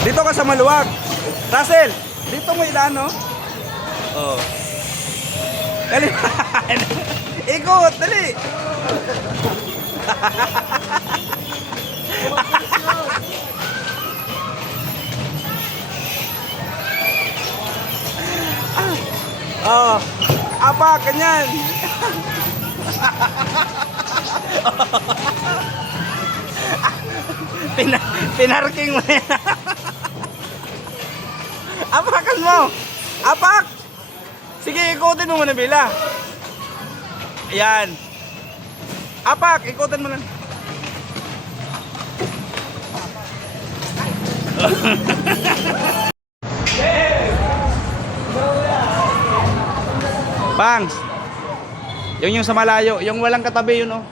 Dito ka sa maluwag. Russell, dito mo ilaan, no? Oh. Dali. Ikot, dali. Oh. Apa, ganyan. Pinarking mo yan. Apakan mo. Apak. Sige, ikutin mo muna bila. Ayan. Apak, ikutin mo lang. Pangs. Yung sa malayo, yung walang katabi yun, oh.